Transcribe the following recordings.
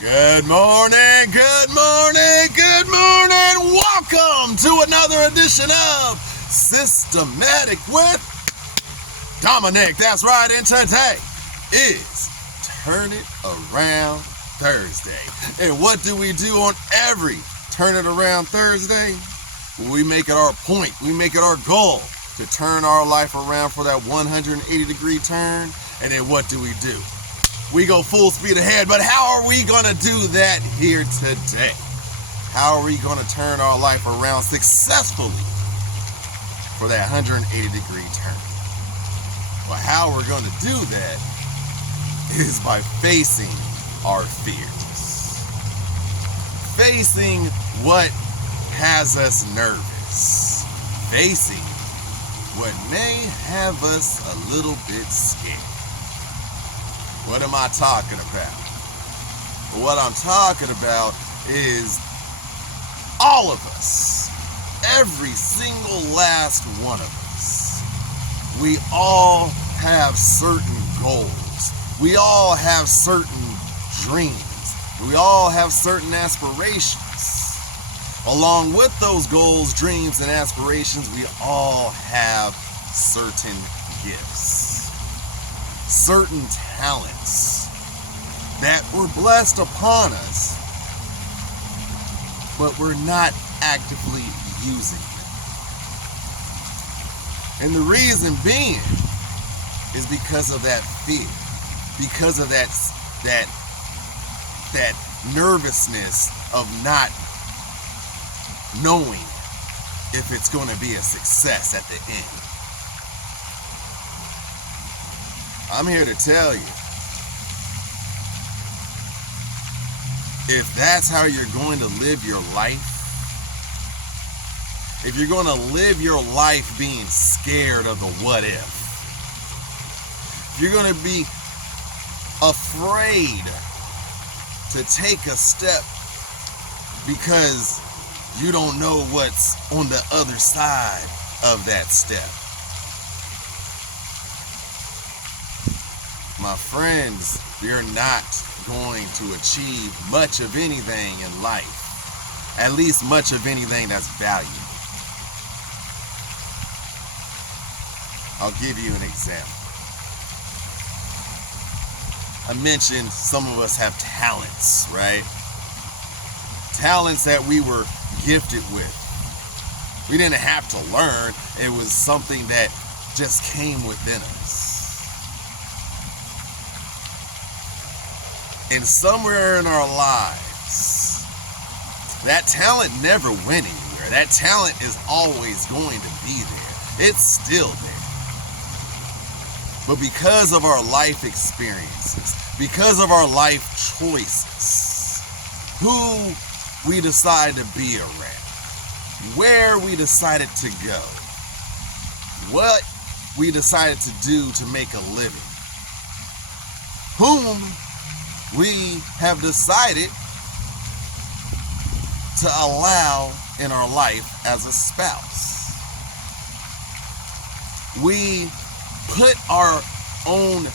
Good morning, good morning, good morning. Welcome to another edition of Systematic with Dominic. That's right, and today is Turn It Around Thursday. And what do we do on every Turn It Around Thursday? We make it our point, we make it our goal to turn our life around for that 180-degree turn. And then what do? We go full speed ahead, but how are we going to do that here today? How are we going to turn our life around successfully for that 180-degree turn? Well, how we're going to do that is by facing our fears. Facing what has us nervous. Facing what may have us a little bit scared. What am I talking about? What I'm talking about is all of us, every single last one of us. We all have certain goals. We all have certain dreams. We all have certain aspirations. Along with those goals, dreams, and aspirations, we all have certain gifts. Certain talents that were blessed upon us, but we're not actively using them. And the reason being is because of that fear, because of that nervousness of not knowing if it's going to be a success at the end. I'm here to tell you, if that's how you're going to live your life, if you're going to live your life being scared of the what if you're going to be afraid to take a step because you don't know what's on the other side of that step. My friends, you're not going to achieve much of anything in life. At least much of anything that's valuable. I'll give you an example. I mentioned some of us have talents, right? Talents that we were gifted with. We didn't have to learn. It was something that just came within us. And somewhere in our lives, that talent never went anywhere. That talent is always going to be there. It's still there. But because of our life experiences, because of our life choices, who we decide to be around, where we decided to go, what we decided to do to make a living, whom we have decided to allow in our life as a spouse. We put our own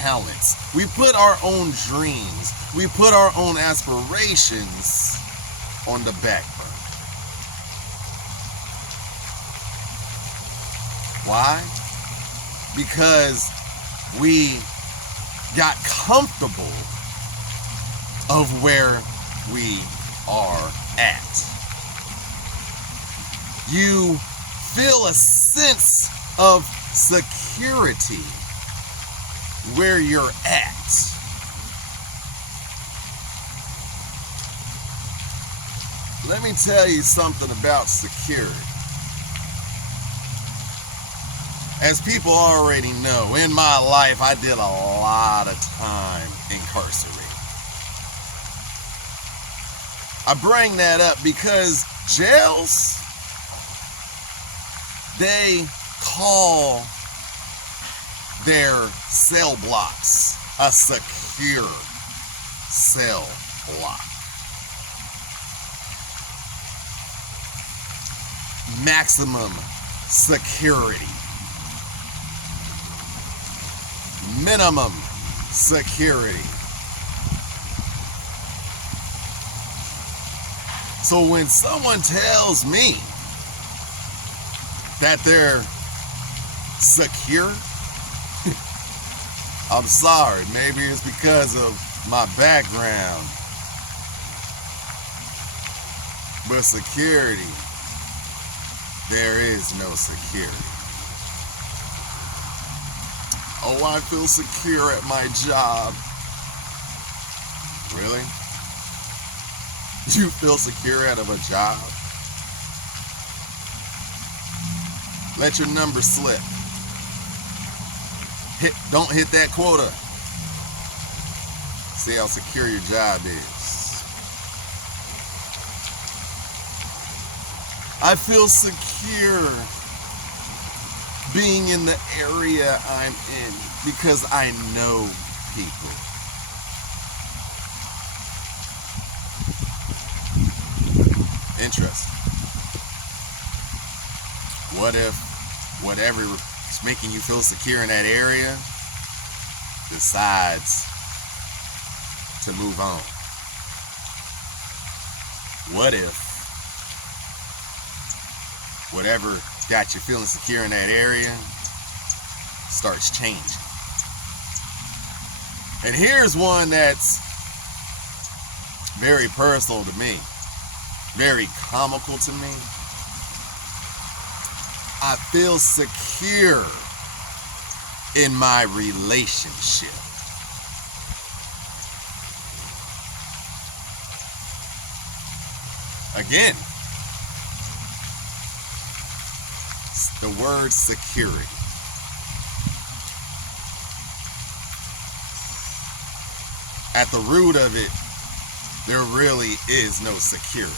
talents, we put our own dreams, we put our own aspirations on the back burner. Why? Because we got comfortable of where we are at. You feel a sense of security where you're at. Let me tell you something about security. As people already know, in my life I did a lot of time incarcerated. I bring that up because jails, they call their cell blocks a secure cell block. Maximum security. Minimum security. So when someone tells me that they're secure, I'm sorry. Maybe it's because of my background. But security, there is no security. Oh, I feel secure at my job. Really? You feel secure out of a job? Let your number slip. Don't hit that quota. See how secure your job is. I feel secure being in the area I'm in because I know people. Interesting. What if whatever is making you feel secure in that area decides to move on? What if whatever got you feeling secure in that area starts changing? And here's one that's very personal to me, very comical to me. I feel secure in my relationship. Again, the word security. At the root of it, there really is no security.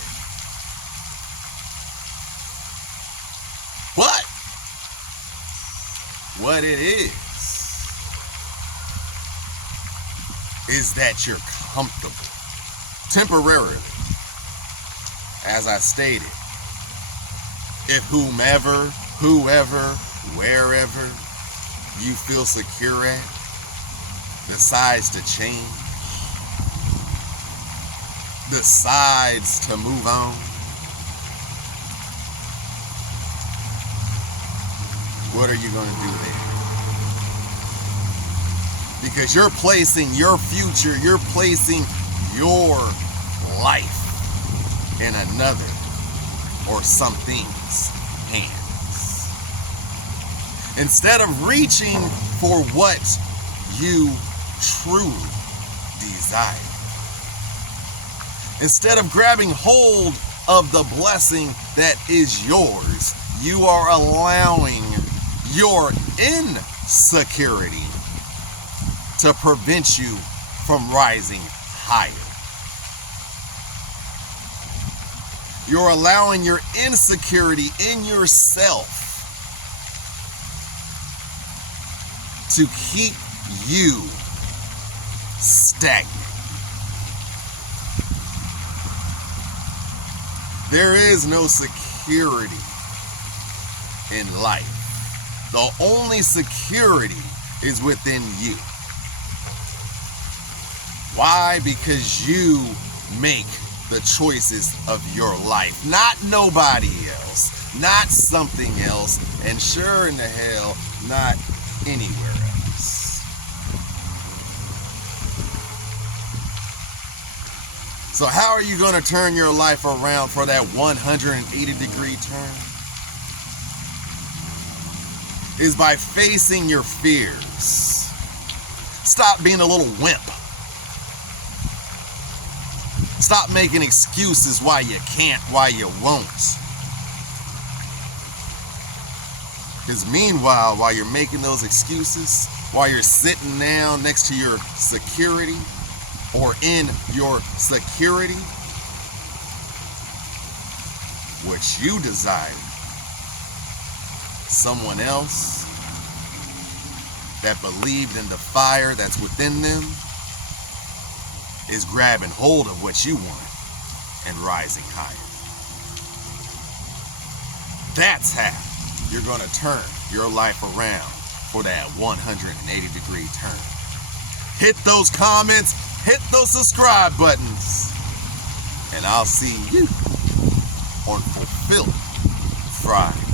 But what it is that you're comfortable temporarily. As I stated, if whoever, wherever you feel secure at decides to change, decides to move on, what are you going to do there? Because you're placing your future, you're placing your life in another or something's hands. Instead of reaching for what you truly desire, instead of grabbing hold of the blessing that is yours, you are allowing your insecurity to prevent you from rising higher. You're allowing your insecurity in yourself to keep you stagnant. There is no security in life. The only security is within you. Why? Because you make the choices of your life, not nobody else, not something else, and sure in the hell, not anywhere else. So how are you going to turn your life around for that 180-degree turn? Is by facing your fears. Stop being a little wimp. Stop making excuses why you can't, why you won't. Because meanwhile, while you're making those excuses, while you're sitting down next to your security or in your security, what you desire, someone else that believed in the fire that's within them is grabbing hold of what you want and rising higher. That's how you're going to turn your life around for that 180-degree turn. Hit those comments, hit those subscribe buttons, and I'll see you on Fulfilling Friday.